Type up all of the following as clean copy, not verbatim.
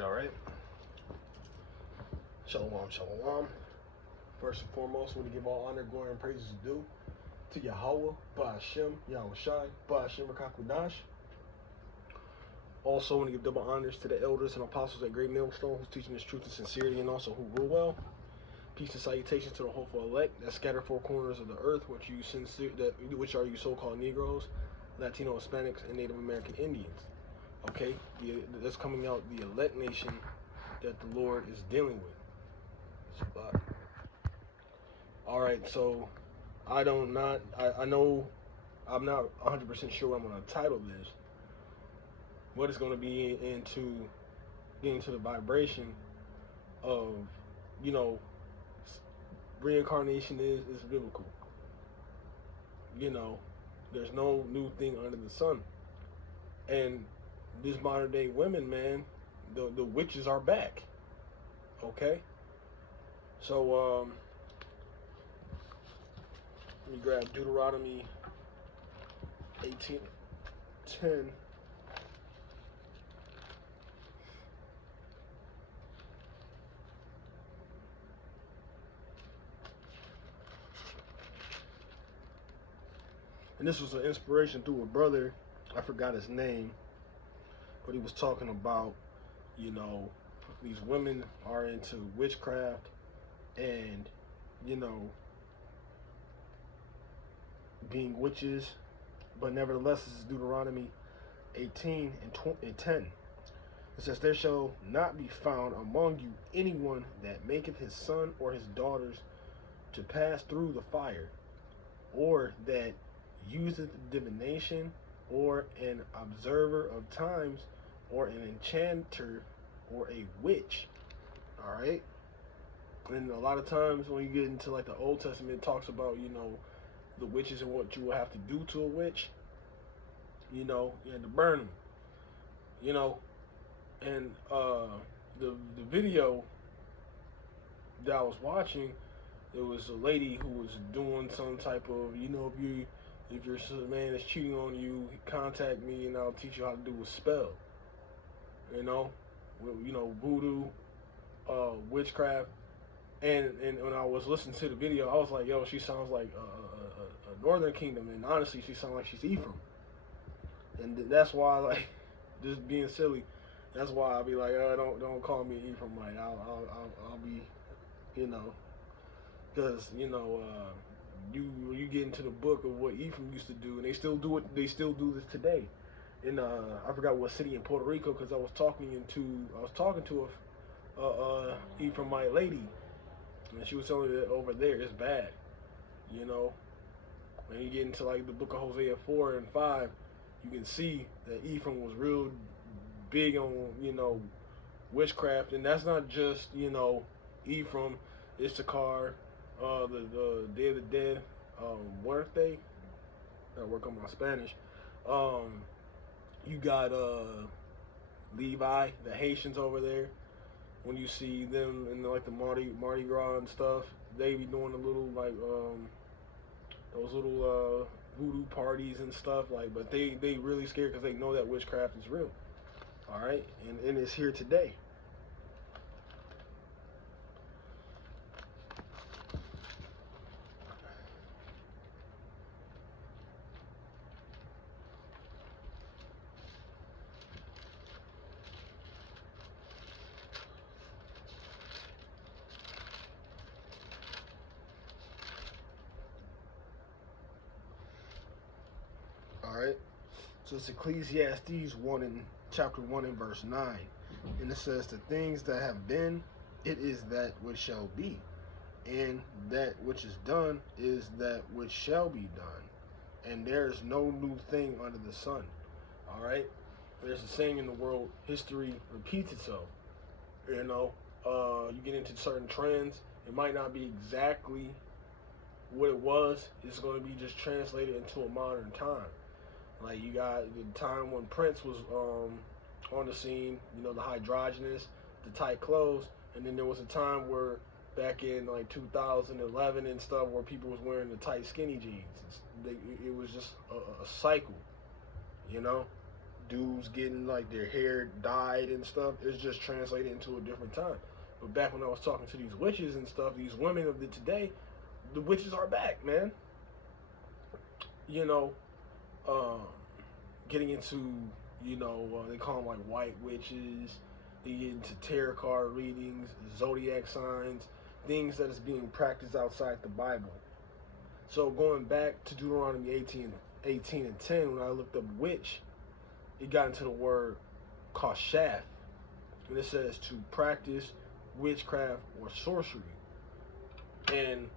All right. Shalom, shalom. First and foremost, we want to give all honor, glory, and praises due to Yahweh, Ba'ashem, Yahweh Shai, Ba'ashem Rakakudash. Also, want to give double honors to the elders and apostles at Great Millstone who's teaching this truth and sincerity, and also who rule well. Peace and salutations to the hopeful elect that scatter four corners of the earth, which are you so-called Negroes, Latino, Hispanics, and Native American Indians. Okay, that's coming out the elect nation that the Lord is dealing with. All right, so I know I'm not 100% sure what I'm going to title this. What it's going to be into the vibration of, reincarnation is biblical. There's no new thing under the sun. And these modern day women, man, the witches are back. Okay? So, let me grab Deuteronomy 18:10. And this was an inspiration through a brother, I forgot his name, but he was talking about, these women are into witchcraft and, being witches. But nevertheless, this is Deuteronomy 18:10. It says, "There shall not be found among you anyone that maketh his son or his daughters to pass through the fire, or that useth divination, or an observer of times, or an enchanter, or a witch." All right. And a lot of times when you get into like the Old Testament, it talks about, the witches and what you will have to do to a witch. You had to burn them. And the video that I was watching, there was a lady who was doing some type of, if your man is cheating on you, contact me and I'll teach you how to do a spell. Voodoo, witchcraft. And when I was listening to the video, I was like, yo, she sounds like a Northern Kingdom, and honestly, she sounds like she's Ephraim. And that's why, like, just being silly, that's why I'll be like, don't call me Ephraimite. I'll be, because you get into the book of what Ephraim used to do, and they still do it. They still do this today. In I forgot what city in Puerto Rico, because I was talking to a Ephraimite lady, and she was telling me that over there it's bad. When you get into like the book of Hosea 4 and 5, you can see that Ephraim was real big on witchcraft, and that's not just Ephraim, Issachar, the Day of the Dead, weren't they? I work on my Spanish. You got Levi, the Haitians over there. When you see them in like the Mardi Gras and stuff, they be doing a little like those little voodoo parties and stuff, like, but they really scared because they know that witchcraft is real. All right, and it's here today. All right, so it's Ecclesiastes chapter 1 and verse 9, and it says, "The things that have been, it is that which shall be, and that which is done is that which shall be done, and there is no new thing under the sun." All right, there's a saying in the world: history repeats itself. You get into certain trends, it might not be exactly what it was. It's going to be just translated into a modern time. Like, you got the time when Prince was on the scene, the hydrogenous, the tight clothes, and then there was a time where back in like 2011 and stuff where people was wearing the tight skinny jeans. It was just a cycle, dudes getting like their hair dyed and stuff. It's just translated into a different time. But back when I was talking to these witches and stuff, these women of the today, the witches are back, man. You know, getting into, they call them like white witches. They get into tarot card readings, zodiac signs, things that is being practiced outside the Bible. So going back to Deuteronomy 18 and 10, when I looked up witch, it got into the word kashaf, and it says to practice witchcraft or sorcery. And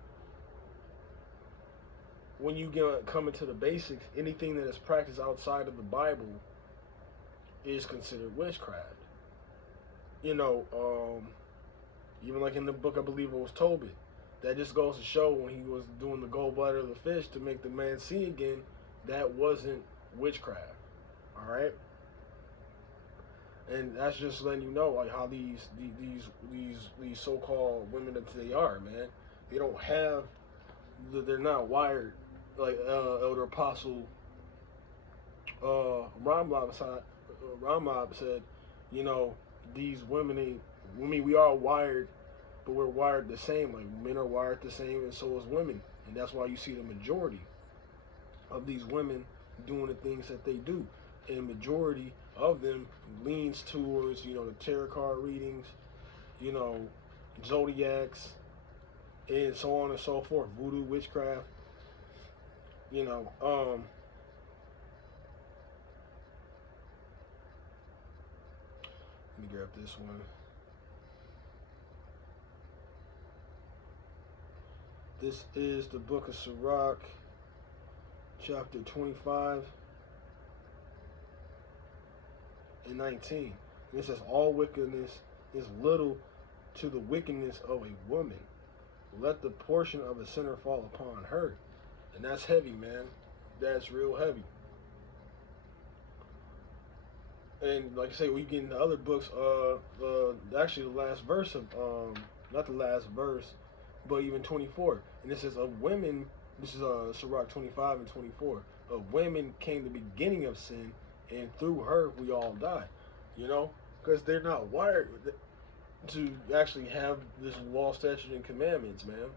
when you come into the basics, anything that is practiced outside of the Bible is considered witchcraft. Even like in the book, I believe it was Tobit, that just goes to show when he was doing the gallbladder of the fish to make the man see again, that wasn't witchcraft. All right. And that's just letting you know, like, how these so-called women that they are, man. They don't have, they're not wired like Elder Apostle Ramab said. These women we are wired, but we're wired the same. Like, men are wired the same, and so is women. And that's why you see the majority of these women doing the things that they do. And majority of them leans towards, the tarot card readings, zodiacs, and so on and so forth, voodoo, witchcraft, Let me grab this one. This is the book of Sirach, chapter 25 and 19. And it says, all wickedness is little to the wickedness of a woman. Let the portion of a sinner fall upon her. And that's heavy, man. That's real heavy. And like I say, we get into other books, actually the last verse of, not the last verse, but even 24. And it says, of women, this is Sirach 25 and 24, of women came the beginning of sin, and through her we all die. Because they're not wired to actually have this law, statute, and commandments, man.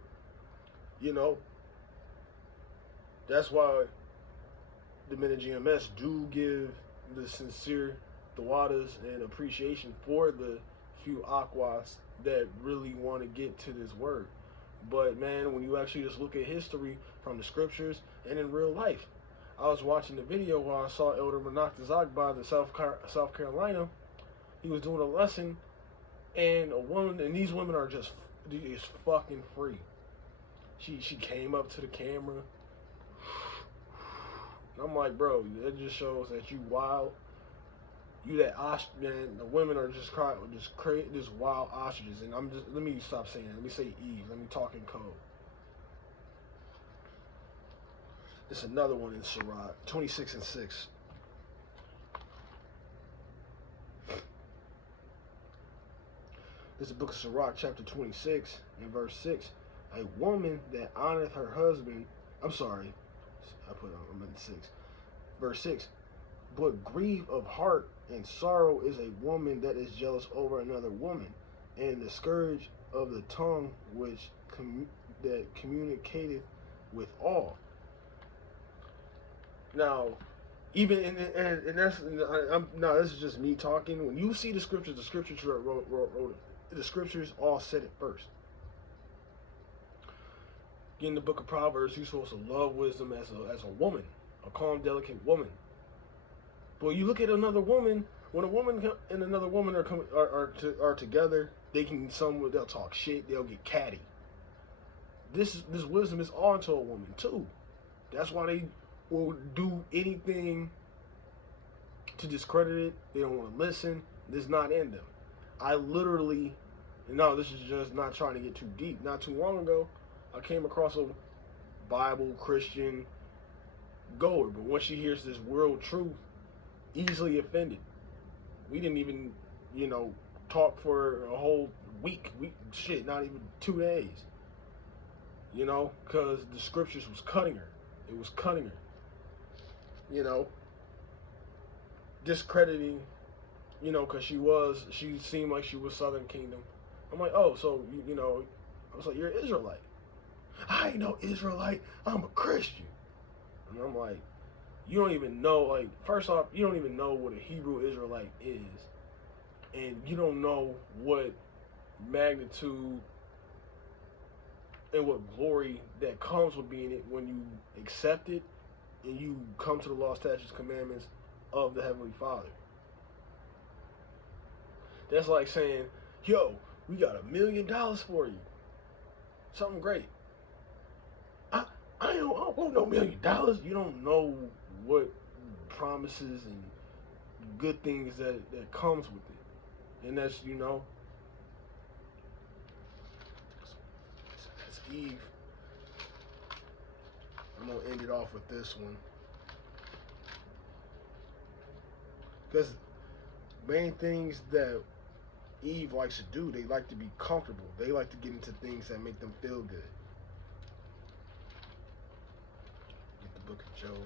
That's why the men of GMS do give the sincere tawadas and appreciation for the few aquas that really want to get to this word. But man, when you actually just look at history from the scriptures and in real life, I was watching the video where I saw Elder Manakta in South Carolina. He was doing a lesson, and a woman, and these women are just fucking free. She came up to the camera. And I'm like, bro, that just shows that you wild. You that man. The women are just create this wild ostriches. And let me stop saying that. Let me say Eve. Let me talk in code. It's another one in Sirach, 26 and 6. This is the book of Sirach, chapter 26, and verse 6. A woman that honoreth her husband, I'm in 6. Verse 6. But grief of heart and sorrow is a woman that is jealous over another woman, and the scourge of the tongue which that communicateth with all. Now, even and that's this is just me talking. When you see the scriptures wrote it. The scriptures all said it first. In the book of Proverbs, you're supposed to love wisdom as a woman, a calm, delicate woman. But you look at another woman. When a woman and another woman are together, they'll talk shit. They'll get catty. This wisdom is all into a woman too. That's why they will do anything to discredit it. They don't want to listen. This is not in them. This is just not trying to get too deep. Not too long ago, I came across a Bible Christian goer, but when she hears this world truth, easily offended. We didn't even, talk for a whole week. Not even 2 days. Because the scriptures was cutting her. It was cutting her. discrediting, you know, because she seemed like she was Southern Kingdom. I'm like, oh, so, you know, I was like, you're an Israelite. I ain't no Israelite, I'm a Christian. And I'm like, you don't even know, like, first off, you don't even know what a Hebrew Israelite is. And you don't know what magnitude and what glory that comes with being it when you accept it and you come to the law, statutes, commandments of the Heavenly Father. That's like saying, yo, we got $1 million for you. Something great. I don't want no $1 million. You don't know what promises and good things that comes with it. And that's, you know, that's Eve. I'm going to end it off with this one. Because main things that Eve likes to do, they like to be comfortable. They like to get into things that make them feel good. Get the book of Job.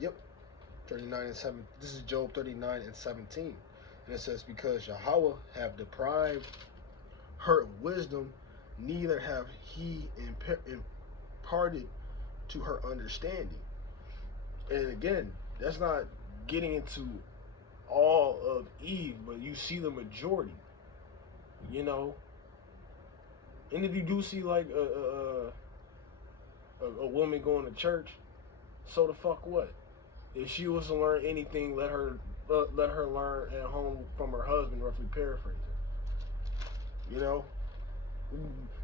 Yep, 39 and 7. This is Job 39 and 17. And it says, because Yahweh have deprived her of wisdom, neither have he imparted to her understanding. And again, that's not getting into all of Eve, but you see the majority, you know. And if you do see like a woman going to church, so the fuck what? If she was to learn anything, let her learn at home from her husband, roughly paraphrasing. You know,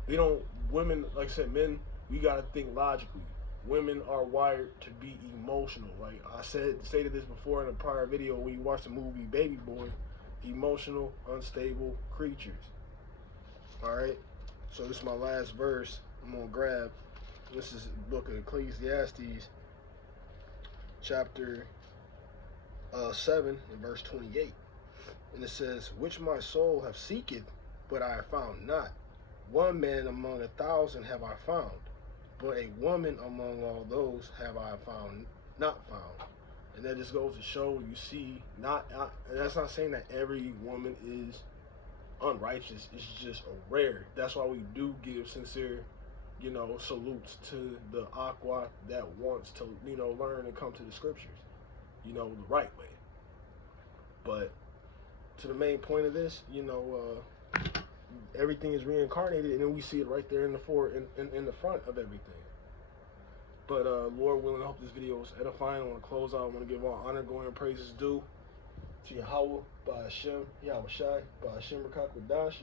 we don't, women, like I said, men, we gotta think logically. Women are wired to be emotional. Like I stated this before in a prior video when you watch the movie Baby Boy. Emotional, unstable creatures. Alright, so this is my last verse I'm gonna grab. This is the book of Ecclesiastes, chapter 7 and verse 28. And it says, which my soul have seeketh, but I have found not. One man among 1,000 have I found, but a woman among all those have I not found. And that just goes to show, you see, and that's not saying that every woman is unrighteous. It's just a rare. That's why we do give sincere, you know, salutes to the Aqua that wants to, you know, learn and come to the scriptures, you know, the right way. But to the main point of this, you know, everything is reincarnated, and then we see it right there in the in the front of everything. But Lord willing, I hope this video was edifying. I want to close out. I want to give all honor, glory, and praises due to Yahweh, by Hashem, Yahweh Shai, by Hashem Rakak Wadash.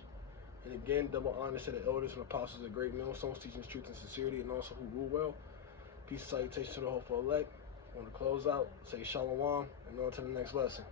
And again, double honor to the elders and apostles of great millstones, teaching truth and sincerity, and also who rule well. Peace and salutation to the hopeful elect. I want to close out, say shalom, and on to the next lesson.